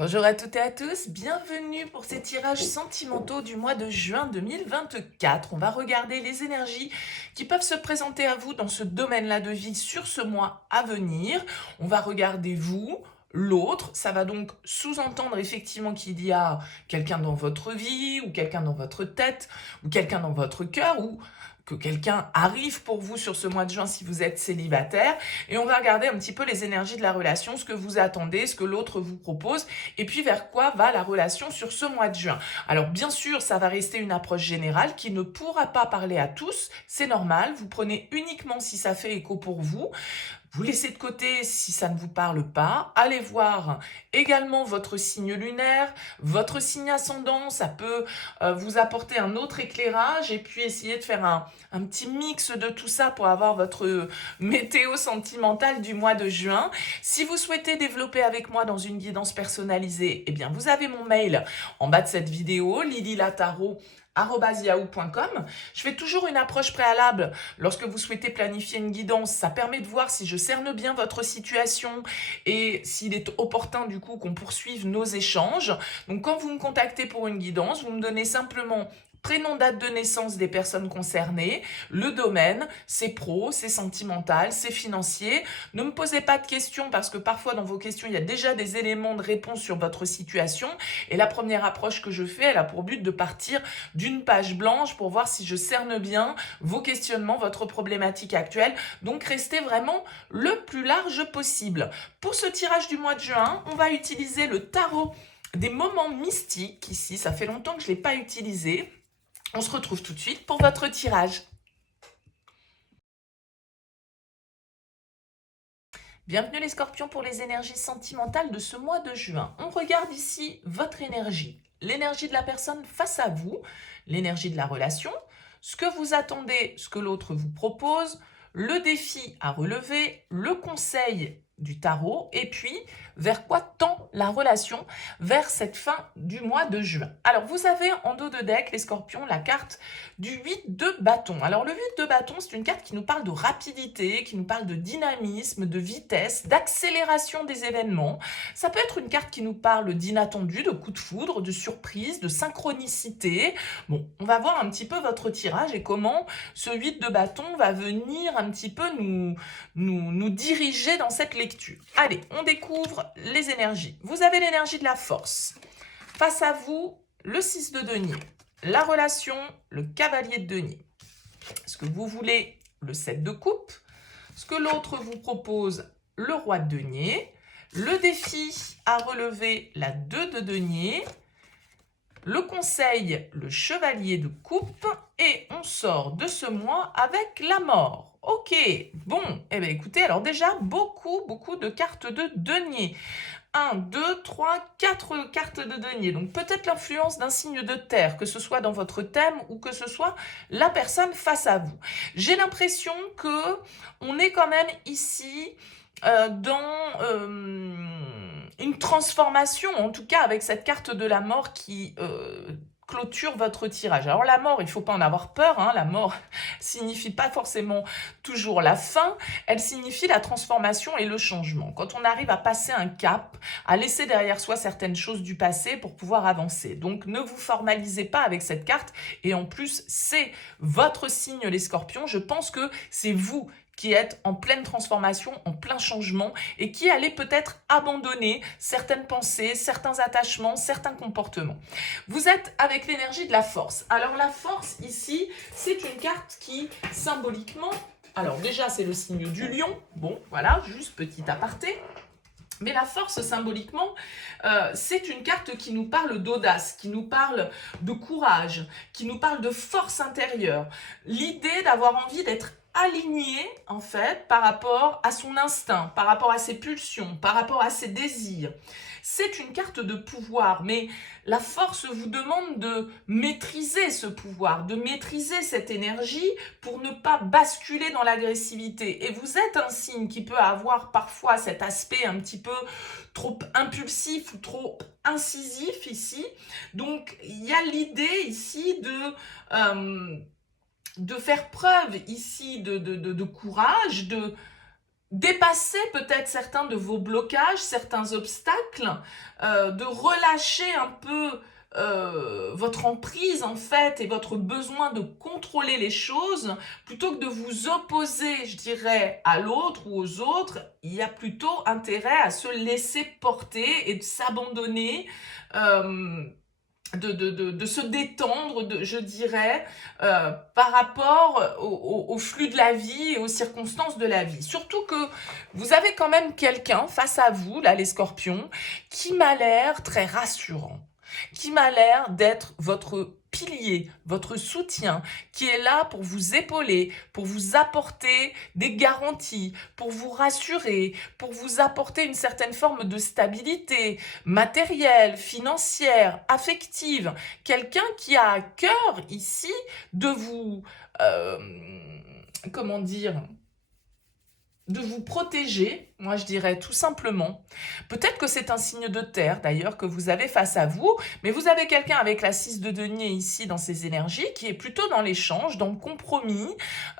Bonjour à toutes et à tous, bienvenue pour ces tirages sentimentaux du mois de juin 2024. On va regarder les énergies qui peuvent se présenter à vous dans ce domaine-là de vie sur ce mois à venir. On va regarder vous, l'autre. Ça va donc sous-entendre effectivement qu'il y a quelqu'un dans votre vie ou quelqu'un dans votre tête ou quelqu'un dans votre cœur ou que quelqu'un arrive pour vous sur ce mois de juin si vous êtes célibataire. Et on va regarder un petit peu les énergies de la relation, ce que vous attendez, ce que l'autre vous propose, et puis vers quoi va la relation sur ce mois de juin. Alors bien sûr, ça va rester une approche générale qui ne pourra pas parler à tous, c'est normal, vous prenez uniquement si ça fait écho pour vous. Vous laissez de côté si ça ne vous parle pas. Allez voir également votre signe lunaire, votre signe ascendant. Ça peut vous apporter un autre éclairage et puis essayer de faire un petit mix de tout ça pour avoir votre météo sentimentale du mois de juin. Si vous souhaitez développer avec moi dans une guidance personnalisée, eh bien vous avez mon mail en bas de cette vidéo, lilylataro@yahoo.com. Je fais toujours une approche préalable lorsque vous souhaitez planifier une guidance. Ça permet de voir si je cerne bien votre situation et s'il est opportun du coup qu'on poursuive nos échanges. Donc quand vous me contactez pour une guidance, vous me donnez simplement prénom, date de naissance des personnes concernées, le domaine, c'est pro, c'est sentimental, c'est financier. Ne me posez pas de questions parce que parfois dans vos questions, il y a déjà des éléments de réponse sur votre situation. Et la première approche que je fais, elle a pour but de partir d'une page blanche pour voir si je cerne bien vos questionnements, votre problématique actuelle. Donc restez vraiment le plus large possible. Pour ce tirage du mois de juin, on va utiliser le tarot des moments mystiques. Ici, ça fait longtemps que je ne l'ai pas utilisé. On se retrouve tout de suite pour votre tirage. Bienvenue les scorpions pour les énergies sentimentales de ce mois de juin. On regarde ici votre énergie, l'énergie de la personne face à vous, l'énergie de la relation, ce que vous attendez, ce que l'autre vous propose, le défi à relever, le conseil du tarot et puis vers quoi tend la relation vers cette fin du mois de juin. Alors vous avez en dos de deck les scorpions la carte du 8 de bâton. Alors le 8 de bâton c'est une carte qui nous parle de rapidité, qui nous parle de dynamisme, de vitesse, d'accélération des événements. Ça peut être une carte qui nous parle d'inattendu, de coup de foudre, de surprise, de synchronicité. Bon, on va voir un petit peu votre tirage et comment ce 8 de bâton va venir un petit peu nous diriger dans cette lecture. Allez, on découvre les énergies. Vous avez l'énergie de la force. Face à vous, le 6 de denier. La relation, le cavalier de denier. Est-ce que vous voulez le 7 de coupe? Ce que l'autre vous propose, le roi de denier. Le défi à relever, la 2 de denier. Le conseil, le chevalier de coupe. Et on sort de ce mois avec la mort. Ok, bon, eh bien écoutez, alors déjà, beaucoup de cartes de denier. 1, 2, 3, 4 cartes de denier. Donc peut-être l'influence d'un signe de terre, que ce soit dans votre thème ou que ce soit la personne face à vous. J'ai l'impression que on est quand même ici dans une transformation, en tout cas avec cette carte de la mort qui clôture votre tirage. Alors la mort, il ne faut pas en avoir peur, hein. La mort signifie pas forcément toujours la fin, elle signifie la transformation et le changement. Quand on arrive à passer un cap, à laisser derrière soi certaines choses du passé pour pouvoir avancer. Donc ne vous formalisez pas avec cette carte et en plus c'est votre signe les scorpions. Je pense que c'est vous qui êtes en pleine transformation, en plein changement et qui allez peut-être abandonner certaines pensées, certains attachements, certains comportements. Vous êtes avec l'énergie de la force. Alors la force ici, c'est une carte qui symboliquement, alors déjà c'est le signe du lion, bon voilà, juste petit aparté. Mais la force, symboliquement, c'est une carte qui nous parle d'audace, qui nous parle de courage, qui nous parle de force intérieure. L'idée d'avoir envie d'être aligné, en fait, par rapport à son instinct, par rapport à ses pulsions, par rapport à ses désirs. C'est une carte de pouvoir, mais la force vous demande de maîtriser ce pouvoir, de maîtriser cette énergie pour ne pas basculer dans l'agressivité. Et vous êtes un signe qui peut avoir parfois cet aspect un petit peu trop impulsif ou trop incisif ici. Donc, il y a l'idée ici de faire preuve ici de courage, dépasser peut-être certains de vos blocages, certains obstacles, de relâcher un peu votre emprise en fait et votre besoin de contrôler les choses, plutôt que de vous opposer, je dirais, à l'autre ou aux autres, il y a plutôt intérêt à se laisser porter et de s'abandonner. euh, de se détendre, je dirais, par rapport au flux de la vie et aux circonstances de la vie. Surtout que vous avez quand même quelqu'un face à vous, là, les scorpions, qui m'a l'air très rassurant, qui m'a l'air d'être votre pilier, votre soutien, qui est là pour vous épauler, pour vous apporter des garanties, pour vous rassurer, pour vous apporter une certaine forme de stabilité matérielle, financière, affective. Quelqu'un qui a à cœur ici de vous, euh, comment dire, de vous protéger, moi je dirais tout simplement. Peut-être que c'est un signe de terre d'ailleurs que vous avez face à vous, mais vous avez quelqu'un avec la 6 de denier ici dans ses énergies qui est plutôt dans l'échange, dans le compromis,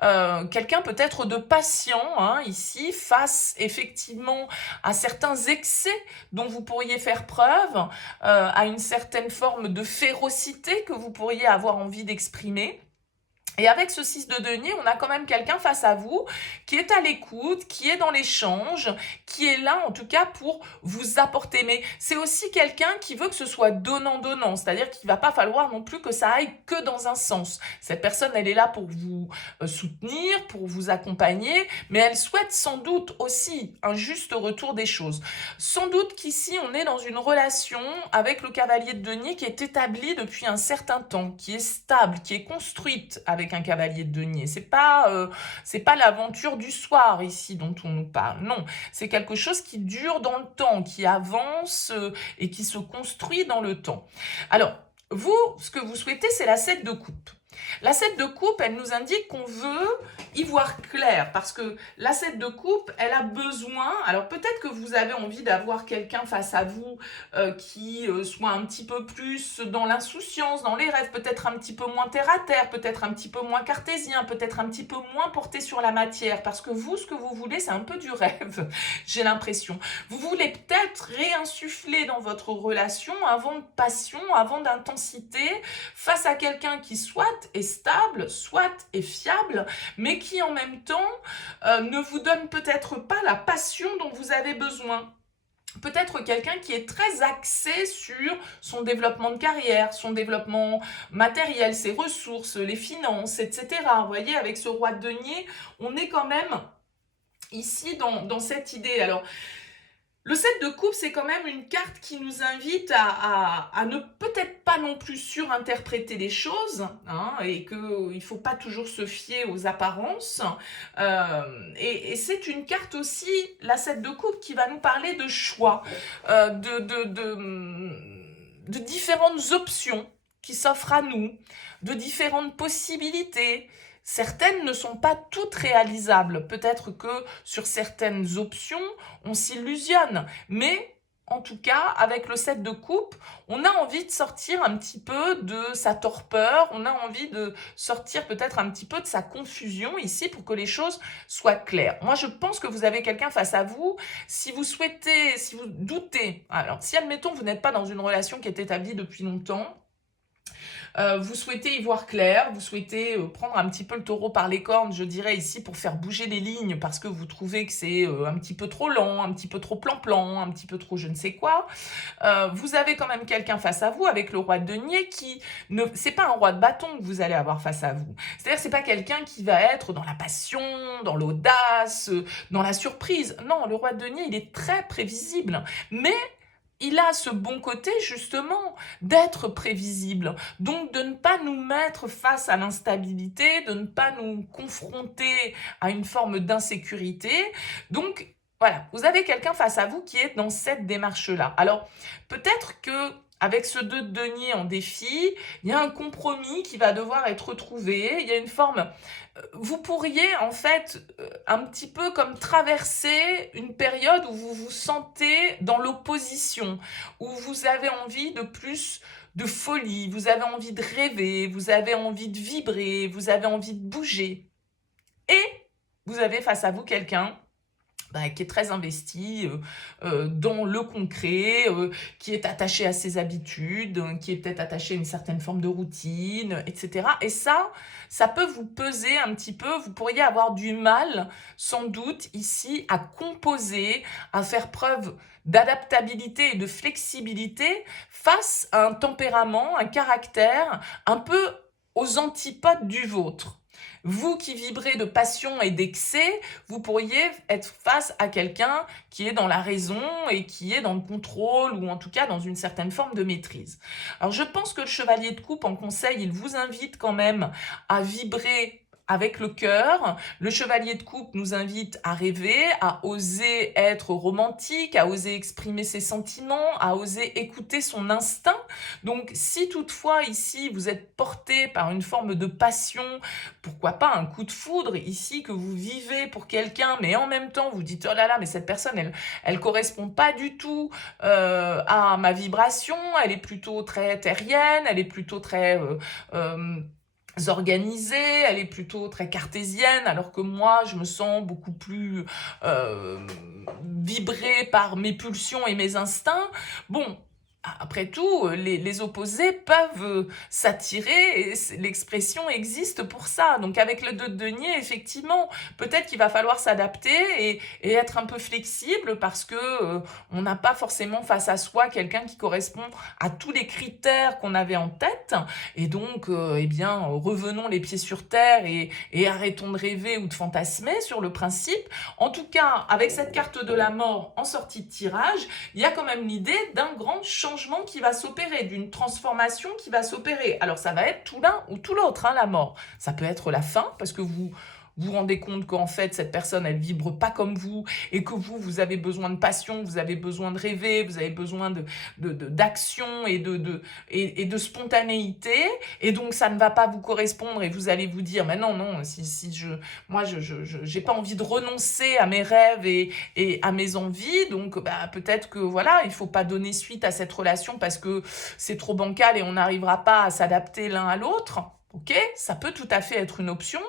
quelqu'un peut-être de patient hein, ici face effectivement à certains excès dont vous pourriez faire preuve, à une certaine forme de férocité que vous pourriez avoir envie d'exprimer. Et avec ce 6 de denier, on a quand même quelqu'un face à vous qui est à l'écoute, qui est dans l'échange, qui est là en tout cas pour vous apporter. Mais c'est aussi quelqu'un qui veut que ce soit donnant-donnant, c'est-à-dire qu'il ne va pas falloir non plus que ça aille que dans un sens. Cette personne, elle est là pour vous soutenir, pour vous accompagner, mais elle souhaite sans doute aussi un juste retour des choses. Sans doute qu'ici, on est dans une relation avec le cavalier de denier qui est établie depuis un certain temps, qui est stable, qui est construite avec un cavalier de denier. C'est pas l'aventure du soir ici dont on nous parle. Non, c'est quelque chose qui dure dans le temps, qui avance et qui se construit dans le temps. Alors, vous, ce que vous souhaitez, c'est la 7 de coupe. La 7 de coupe, elle nous indique qu'on veut y voir clair, parce que la 7 de coupe, elle a besoin, alors peut-être que vous avez envie d'avoir quelqu'un face à vous qui soit un petit peu plus dans l'insouciance, dans les rêves, peut-être un petit peu moins terre à terre, peut-être un petit peu moins cartésien, peut-être un petit peu moins porté sur la matière, parce que vous, ce que vous voulez, c'est un peu du rêve, j'ai l'impression. Vous voulez peut-être réinsuffler dans votre relation un vent de passion, un vent d'intensité, face à quelqu'un qui soit est stable, soit est fiable, mais qui en même temps ne vous donne peut-être pas la passion dont vous avez besoin. Peut-être quelqu'un qui est très axé sur son développement de carrière, son développement matériel, ses ressources, les finances, etc. Vous voyez, avec ce roi de denier, on est quand même ici dans cette idée. Alors, le 7 de coupe, c'est quand même une carte qui nous invite à ne peut-être pas non plus surinterpréter les choses, hein, et qu'il ne faut pas toujours se fier aux apparences. Et c'est une carte aussi, la 7 de coupe, qui va nous parler de choix, de différentes options qui s'offrent à nous, de différentes possibilités. Certaines ne sont pas toutes réalisables. Peut-être que sur certaines options, on s'illusionne. Mais en tout cas, avec le 7 de coupe, on a envie de sortir un petit peu de sa torpeur, on a envie de sortir peut-être un petit peu de sa confusion ici pour que les choses soient claires. Moi, je pense que vous avez quelqu'un face à vous. Si vous souhaitez, si vous doutez, alors si admettons vous n'êtes pas dans une relation qui est établie depuis longtemps, vous souhaitez y voir clair, vous souhaitez prendre un petit peu le taureau par les cornes, je dirais ici, pour faire bouger les lignes, parce que vous trouvez que c'est un petit peu trop lent, un petit peu trop plan-plan, un petit peu trop je ne sais quoi. Vous avez quand même quelqu'un face à vous avec le roi de denier qui ne, c'est pas un roi de bâton que vous allez avoir face à vous. C'est-à-dire c'est pas quelqu'un qui va être dans la passion, dans l'audace, dans la surprise. Non, le roi de denier, il est très prévisible, mais il a ce bon côté justement d'être prévisible, donc de ne pas nous mettre face à l'instabilité, de ne pas nous confronter à une forme d'insécurité. Donc voilà, vous avez quelqu'un face à vous qui est dans cette démarche-là. Alors peut-être que avec ce 2 de denier en défi, il y a un compromis qui va devoir être trouvé, il y a une forme vous pourriez en fait un petit peu comme traverser une période où vous vous sentez dans l'opposition, où vous avez envie de plus de folie, vous avez envie de rêver, vous avez envie de vibrer, vous avez envie de bouger. Et vous avez face à vous quelqu'un qui est très investi dans le concret, qui est attaché à ses habitudes, qui est peut-être attaché à une certaine forme de routine, etc. Et ça peut vous peser un petit peu. Vous pourriez avoir du mal, sans doute, ici, à composer, à faire preuve d'adaptabilité et de flexibilité face à un tempérament, un caractère un peu aux antipodes du vôtre. Vous qui vibrez de passion et d'excès, vous pourriez être face à quelqu'un qui est dans la raison et qui est dans le contrôle ou en tout cas dans une certaine forme de maîtrise. Alors je pense que le chevalier de coupe en conseil, il vous invite quand même à vibrer avec le cœur. Le chevalier de coupe nous invite à rêver, à oser être romantique, à oser exprimer ses sentiments, à oser écouter son instinct. Donc si toutefois ici vous êtes porté par une forme de passion, pourquoi pas un coup de foudre ici que vous vivez pour quelqu'un, mais en même temps vous dites oh là là, mais cette personne elle correspond pas du tout à ma vibration, elle est plutôt très terrienne, elle est plutôt très organisée, elle est plutôt très cartésienne, alors que moi, je me sens beaucoup plus vibrée par mes pulsions et mes instincts. Bon, après tout, les opposés peuvent s'attirer et l'expression existe pour ça. Donc avec le 2 de denier, effectivement, peut-être qu'il va falloir s'adapter et être un peu flexible parce que on n'a pas forcément face à soi quelqu'un qui correspond à tous les critères qu'on avait en tête. Et donc, eh bien, revenons les pieds sur terre et arrêtons de rêver ou de fantasmer sur le principe. En tout cas, avec cette carte de la mort en sortie de tirage, il y a quand même l'idée d'un grand changement qui va s'opérer, d'une transformation qui va s'opérer. Alors ça va être tout l'un ou tout l'autre, hein, la mort. Ça peut être la fin, parce que vous rendez compte qu'en fait, cette personne, elle vibre pas comme vous, et que vous avez besoin de passion, vous avez besoin de rêver, vous avez besoin d'action et de spontanéité, et donc ça ne va pas vous correspondre, et vous allez vous dire, mais non, moi, j'ai pas envie de renoncer à mes rêves et à mes envies, donc peut-être que voilà, il faut pas donner suite à cette relation parce que c'est trop bancal et on n'arrivera pas à s'adapter l'un à l'autre. Ok, ça peut tout à fait être une option.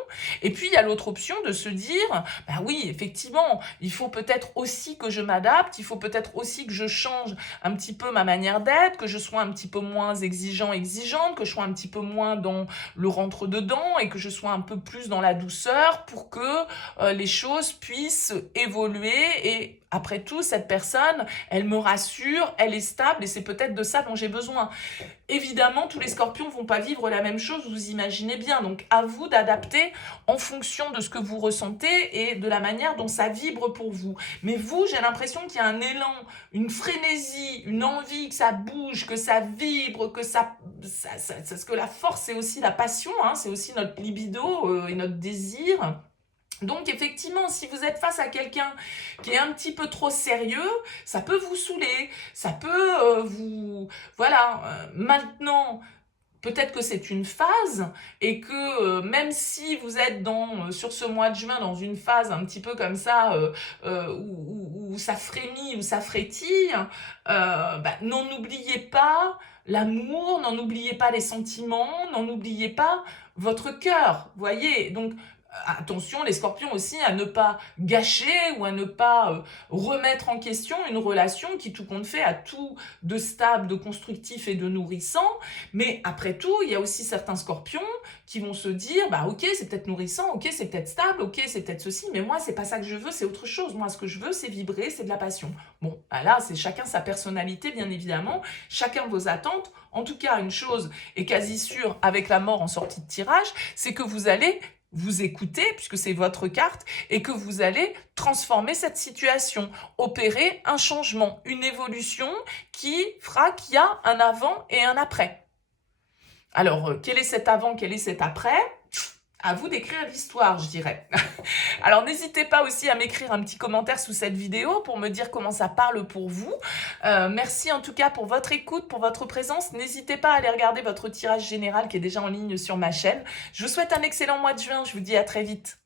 Et puis, il y a l'autre option de se dire, bah oui, effectivement, il faut peut-être aussi que je m'adapte, il faut peut-être aussi que je change un petit peu ma manière d'être, que je sois un petit peu moins exigeante, que je sois un petit peu moins dans le rentre-dedans et que je sois un peu plus dans la douceur pour que les choses puissent évoluer. Et après tout, cette personne, elle me rassure, elle est stable et c'est peut-être de ça dont j'ai besoin. Évidemment, tous les scorpions ne vont pas vivre la même chose, vous imaginez bien. Donc, à vous d'adapter en fonction de ce que vous ressentez et de la manière dont ça vibre pour vous. Mais vous, j'ai l'impression qu'il y a un élan, une frénésie, une envie que ça bouge, que ça vibre, parce que la force, c'est aussi la passion, hein, c'est aussi notre libido et notre désir. Donc effectivement, si vous êtes face à quelqu'un qui est un petit peu trop sérieux, ça peut vous saouler, ça peut vous... Voilà, maintenant, peut-être que c'est une phase et que même si vous êtes sur ce mois de juin dans une phase un petit peu comme ça, où ça frémit, où ça frétille, n'en oubliez pas l'amour, n'en oubliez pas les sentiments, n'en oubliez pas votre cœur, voyez. Donc, attention les scorpions aussi à ne pas gâcher ou à ne pas remettre en question une relation qui tout compte fait a tout de stable, de constructif et de nourrissant. Mais après tout, il y a aussi certains scorpions qui vont se dire, bah ok, c'est peut-être nourrissant, ok, c'est peut-être stable, ok, c'est peut-être ceci, mais moi, c'est pas ça que je veux, c'est autre chose. Moi, ce que je veux, c'est vibrer, c'est de la passion. Bon, là, c'est chacun sa personnalité, bien évidemment, chacun vos attentes. En tout cas, une chose est quasi sûre avec la mort en sortie de tirage, c'est que vous allez vous écoutez, puisque c'est votre carte, et que vous allez transformer cette situation, opérer un changement, une évolution qui fera qu'il y a un avant et un après. Alors, quel est cet avant, quel est cet après ? À vous d'écrire l'histoire, je dirais. Alors, n'hésitez pas aussi à m'écrire un petit commentaire sous cette vidéo pour me dire comment ça parle pour vous. Merci en tout cas pour votre écoute, pour votre présence. N'hésitez pas à aller regarder votre tirage général qui est déjà en ligne sur ma chaîne. Je vous souhaite un excellent mois de juin. Je vous dis à très vite.